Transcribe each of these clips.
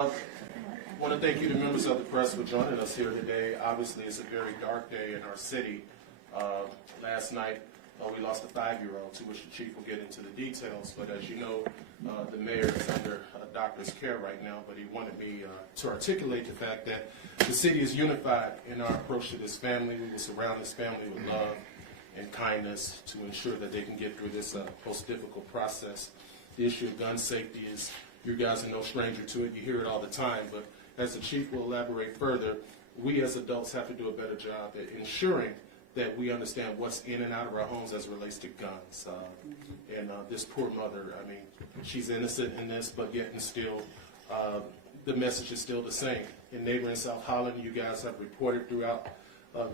I want to thank you, the members of the press, for joining us here today. Obviously, it's a very dark day in our city. Last night, we lost a 5-year-old, to which the chief will get into the details. But as you know, the mayor is under a doctor's care right now. But he wanted me to articulate the fact that the city is unified in our approach to this family. We will surround this family with love and kindness to ensure that they can get through this most difficult process. The issue of gun safety is, you guys are no stranger to it. You hear it all the time. But as the chief will elaborate further, we as adults have to do a better job at ensuring that we understand what's in and out of our homes as it relates to guns. And this poor mother, I mean, she's innocent in this, but yet and still, the message is still the same. In neighboring South Holland, you guys have reported throughout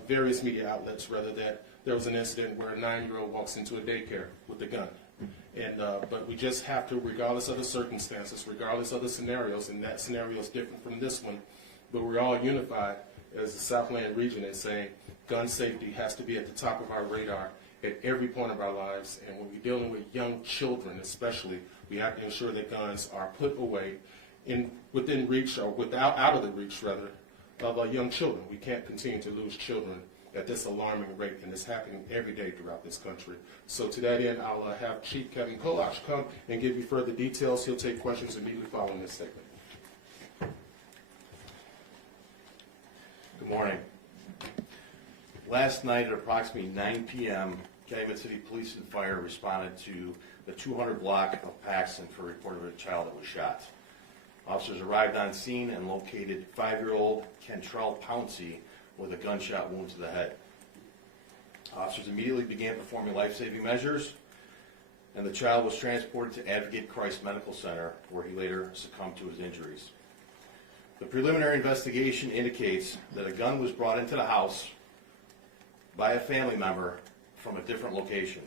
various media outlets, rather, that there was an incident where a 9-year-old walks into a daycare with a gun. And but we just have to, regardless of the circumstances, regardless of the scenarios, and that scenario is different from this one, but we're all unified as the Southland region in saying gun safety has to be at the top of our radar at every point of our lives. And when we're dealing with young children especially, we have to ensure that guns are put away within reach, or out of the reach rather, of young children. We can't continue to lose children at this alarming rate, and it's happening every day throughout this country. So to that end, I'll have Chief Kevin Kolach come and give you further details. He'll take questions immediately following this statement. Good morning. Last night at approximately 9 p.m., Calumet City Police and Fire responded to the 200 block of Paxton for a report of a child that was shot. Officers arrived on scene and located 5-year-old Kentrell Pouncey with a gunshot wound to the head. Officers immediately began performing life-saving measures, and the child was transported to Advocate Christ Medical Center, where he later succumbed to his injuries. The preliminary investigation indicates that a gun was brought into the house by a family member from a different location,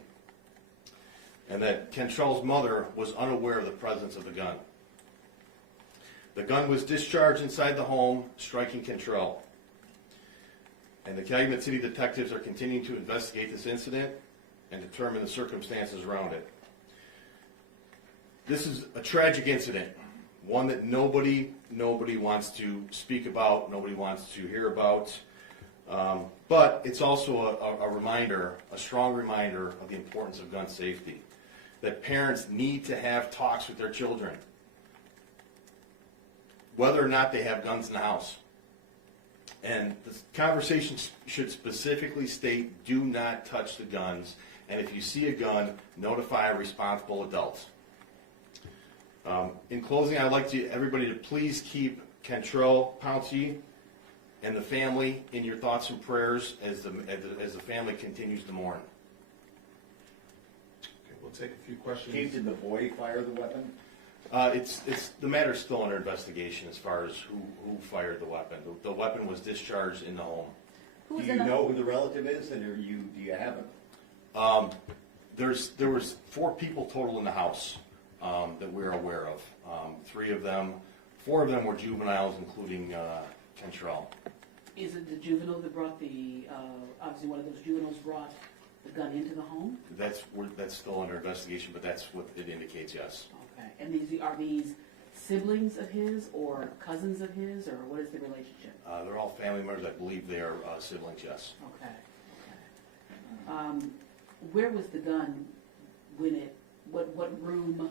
and that Kentrell's mother was unaware of the presence of the gun. The gun was discharged inside the home, striking Kentrell. And the Calumet City detectives are continuing to investigate this incident and determine the circumstances around it. This is a tragic incident, one that nobody wants to speak about, nobody wants to hear about, but it's also a reminder, a strong reminder of the importance of gun safety, that parents need to have talks with their children, whether or not they have guns in the house. And the conversation should specifically state, do not touch the guns, and if you see a gun, notify a responsible adult. In closing, I'd like everybody to please keep Kentrell Pouncey and the family in your thoughts and prayers as the family continues to mourn. Okay, we'll take a few questions. Chief, did the boy fire the weapon? The matter's still under investigation as far as who fired the weapon. The weapon was discharged in the home. Do you know who the relative is, and do you have it? There was 4 people total in the house that we're aware of. 4 of them were juveniles, including Kentrell. Is it the juvenile that brought obviously one of those juveniles brought the gun into the home? That's still under investigation, but that's what it indicates, yes. Okay, and are these siblings of his or cousins of his, or what is the relationship? They're all family members. I believe they are siblings, yes. Okay. Where was the gun when what room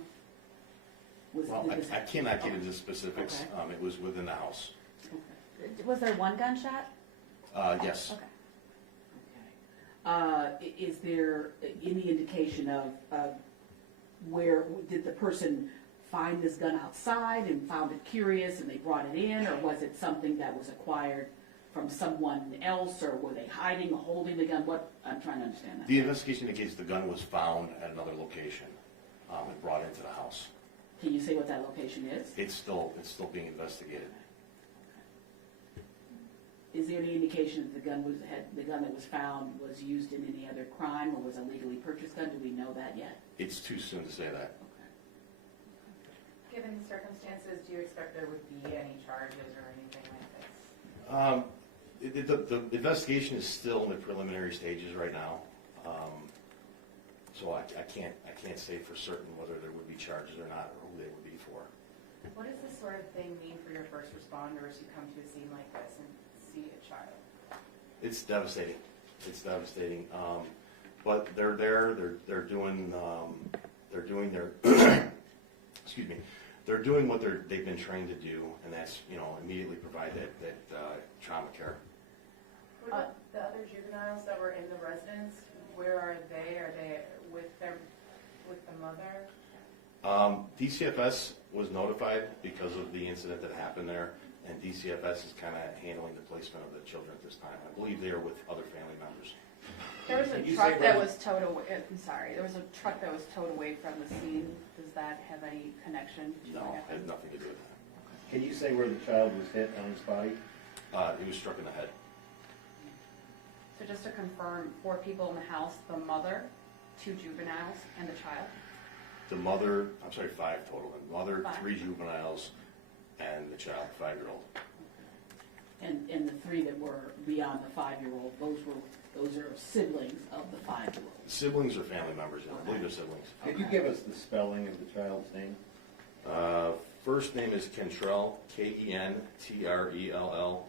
was Well, it? I cannot get into specifics. Okay. It was within the house. Okay. Was there one gunshot? Yes. Okay. Is there any indication of where did the person find this gun outside and found it curious and they brought it in, or was it something that was acquired from someone else, or were they hiding or holding the gun? What I'm trying to understand that. The investigation indicates the gun was found at another location and brought into the house. Can you say what that location is? It's still being investigated. Is there any indication that the gun that was found was used in any other crime or was a legally purchased gun? Do we know that yet? It's too soon to say that. Okay. Given the circumstances, do you expect there would be any charges or anything like this? The investigation is still in the preliminary stages right now, so I can't say for certain whether there would be charges or not, or who they would be for. What does this sort of thing mean for your first responders who come to a scene like this and see a child? It's devastating. It's devastating. But they're there. They're doing their excuse me. They're doing what they've been trained to do, and that's immediately provide that trauma care. What about the other juveniles that were in the residence? Where are they? Are they with the mother? DCFS was notified because of the incident that happened there, and DCFS is kind of handling the placement of the children at this time. I believe they are with other family members. There was a Can you truck say that where- was towed away, I'm sorry, there was a truck that was towed away from the scene. Does that have any connection to No, what it has happened? nothing to do with that. Can you say where the child was hit on his body? He was struck in the head. So just to confirm, 4 people in the house, the mother, 2 juveniles, and the child? The mother, I'm sorry, 5 total. The mother, 5. 3 juveniles, and the child, 5-year-old. And the 3 that were beyond the 5-year-old, those are siblings of the 5-year-old. Siblings or family members, I believe they're siblings. Could you give us the spelling of the child's name? First name is Kentrell, Kentrell.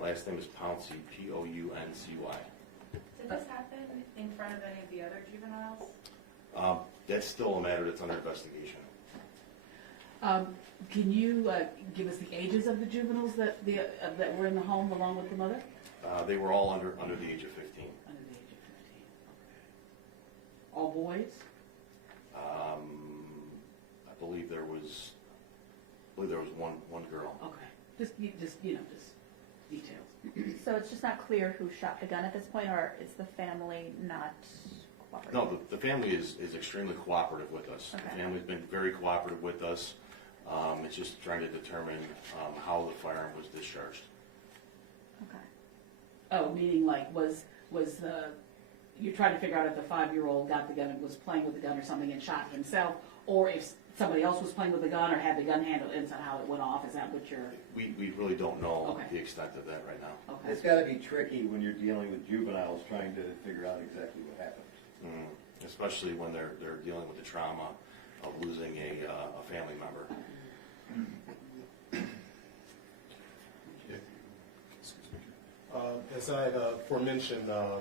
Last name is Pouncey, Pouncy. Did this happen in front of any of the other juveniles? That's still a matter that's under investigation. Can you give us the ages of the juveniles that were in the home along with the mother? They were all under the age of 15. Under the age of 15. Okay. All boys? I believe there was one girl. Okay. Just details. So it's just not clear who shot the gun at this point, or is the family not cooperating? No, the family is extremely cooperative with us. Okay. The family's been very cooperative with us. It's just trying to determine how the firearm was discharged. Okay. Oh, meaning like was you're trying to figure out if the 5-year-old got the gun and was playing with the gun or something and shot himself, or if somebody else was playing with the gun or had the gun handle inside how it went off. Is that what you're? We really don't know Okay. the extent of that right now. Okay. It's gotta be tricky when you're dealing with juveniles, trying to figure out exactly what happened. Especially when they're dealing with the trauma of losing a family member. As I had aforementioned, the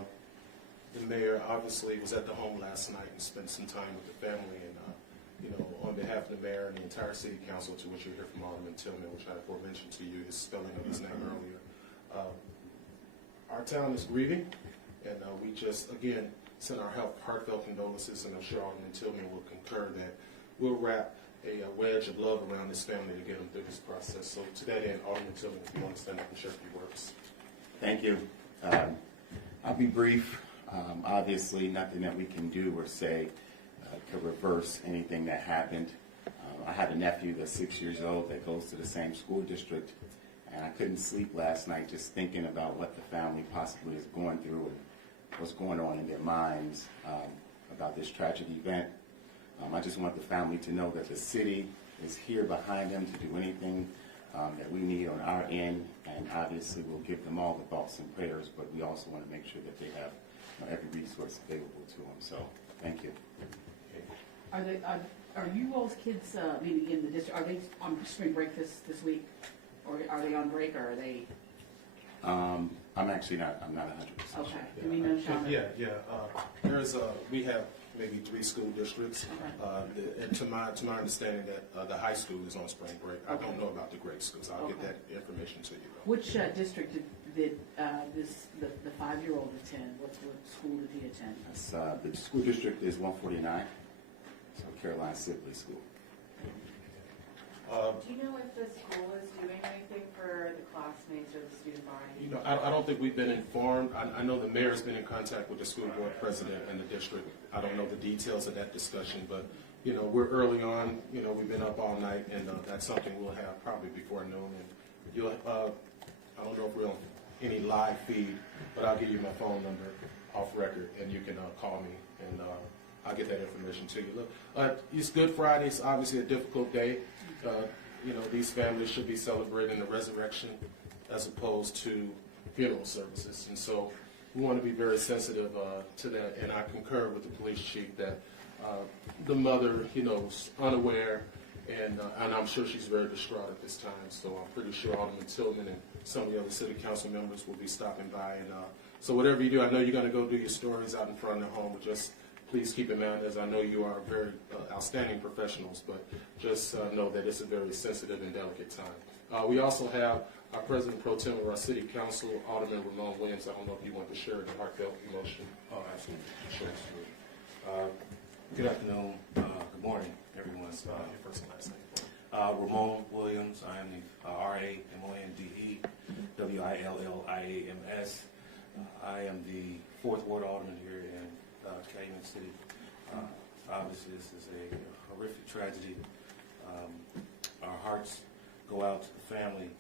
mayor obviously was at the home last night and spent some time with the family. And on behalf of the mayor and the entire city council, to which you hear from Alderman Tillman, which I aforementioned to you, his spelling of his name earlier. Our town is grieving, and we just again send our heartfelt condolences, and I'm sure Alderman Tillman will concur that we'll wrap a wedge of love around this family to get them through this process. So to that end, Alderman Tillman, if you want to stand up and share a few words. Thank you. I'll be brief. Obviously, nothing that we can do or say could reverse anything that happened. I have a nephew that's 6 years old that goes to the same school district, and I couldn't sleep last night just thinking about what the family possibly is going through and what's going on in their minds about this tragic event. I just want the family to know that the city is here behind them to do anything that we need on our end, and obviously we'll give them all the thoughts and prayers, but we also want to make sure that they have every resource available to them. So, thank you. Are you all's kids maybe in the district? Are they on spring break this week, or are they on break, or are they? I'm actually not. I'm not 100% Okay. sure. Do we know, Sean? There's we have maybe 3 school districts, and to my understanding that the high school is on spring break. I don't know about the grade schools. I'll get that information to you. Which district did the 5-year-old attend? What school did he attend? That's, the school district is 149, so Caroline Sibley School. Do you know if the school is doing anything for the classmates or the student body? I don't think we've been informed. I know the mayor's been in contact with the school board president and the district. I don't know the details of that discussion, but we're early on. We've been up all night, and that's something we'll have probably before noon. And you'll, I don't know if we're on any live feed, but I'll give you my phone number off record, and you can call me, and I'll get that information to you. Look, it's Good Friday. It's obviously a difficult day. These families should be celebrating the resurrection as opposed to funeral services. And so we want to be very sensitive to that. And I concur with the police chief that the mother, was unaware And I'm sure she's very distraught at this time, so I'm pretty sure Alderman Tillman and some of the other city council members will be stopping by. And so whatever you do, I know you're going to go do your stories out in front of the home, but just please keep in mind, as I know you are very outstanding professionals, but just know that it's a very sensitive and delicate time. We also have our President Pro Tem of our City Council, Alderman Ramon Williams. I don't know if you want to share the heartfelt emotion. Oh, absolutely. Sure. Good afternoon, good morning, everyone. Your first and last name. Ramon Williams, I am the R-A-M-O-N-D-E, W-I-L-L-I-A-M-S. I am the 4th Ward Alderman here in Calumet City. Obviously, this is a horrific tragedy. Our hearts go out to the family,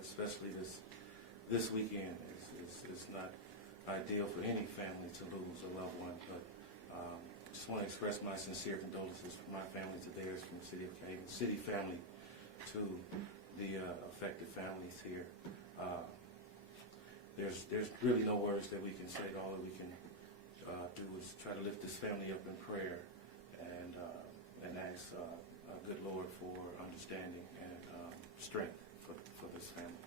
especially this weekend. It's not ideal for any family to lose a loved one, but just want to express my sincere condolences from my family to theirs, from the city of Calumet City family to the affected families here. There's really no words that we can say. All that we can do is try to lift this family up in prayer and ask a good Lord for understanding and strength for this family.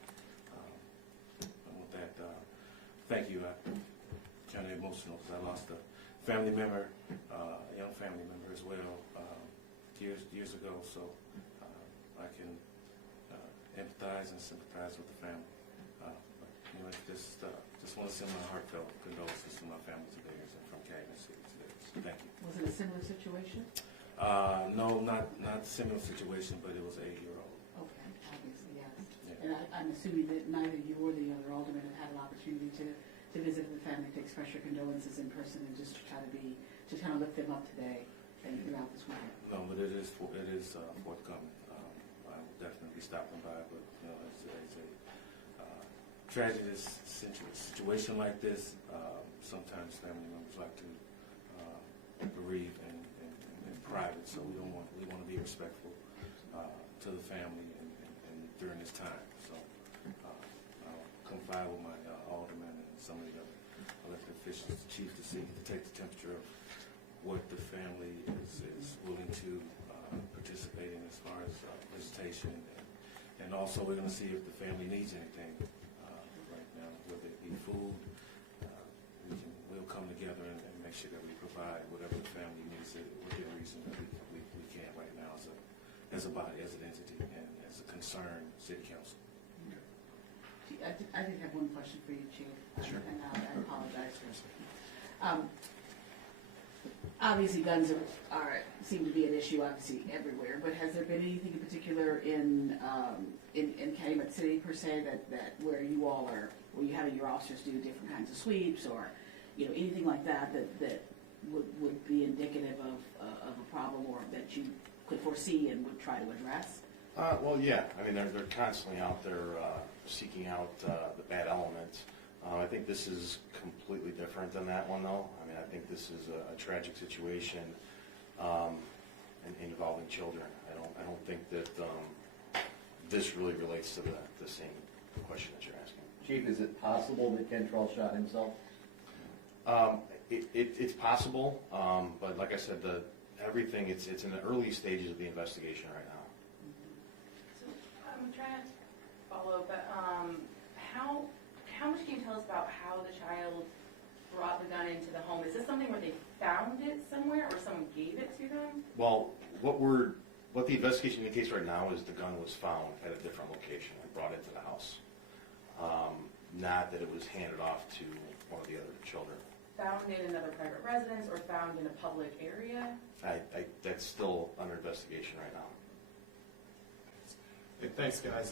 And with that, thank you. I'm kind of emotional because I lost a family member, a young family member as well, years ago. So I can empathize and sympathize with the family. But anyway, just want to send my heartfelt condolences to my family to theirs and from Calumet City to theirs. Thank you. Was it a similar situation? No, not a similar situation, but it was an 8-year-old. Okay, obviously, yes. Yeah. And I'm assuming that neither you or the other alderman have had an opportunity to visit the family, to express your condolences in person, and just to try to kind of lift them up today and throughout this weekend. No, but it is forthcoming. I will definitely be stopping by, but you know, it's a tragedy situation like this. Sometimes family members like to bereave in private, so we want to be respectful to the family and during this time. So I'll confide with my alderman and some of the other elected officials, the chief, to take the temperature of what the family is willing to participate in as far as visitation, and also we're going to see if the family needs anything right now, whether it be food. We'll come together and make sure that we provide whatever the family needs within reason that we can right now as a body, as an entity, and as a concerned city council. I did have one question for you, Chief. Sure. And I apologize for obviously guns seem to be an issue obviously everywhere, but has there been anything in particular in Calumet City per se that where you all are, where you having your officers do different kinds of sweeps, or anything like that would be indicative of a problem, or that you could foresee and would try to address? Well, yeah. I mean, they're constantly out there seeking out the bad elements. I think this is completely different than that one, though. I mean, I think this is a tragic situation involving children. I don't think that this really relates to the same question that you're asking. Chief, is it possible that Kentrell shot himself? It's possible, but like I said, everything it's in the early stages of the investigation right now. So I'm trying to follow up, but how much can you tell us about how the child brought the gun into the home? Is this something where they found it somewhere, or someone gave it to them? Well, what the investigation indicates right now is the gun was found at a different location and brought into the house. Not that it was handed off to one of the other children. Found in another private residence or found in a public area? That's still under investigation right now. Hey, thanks, guys.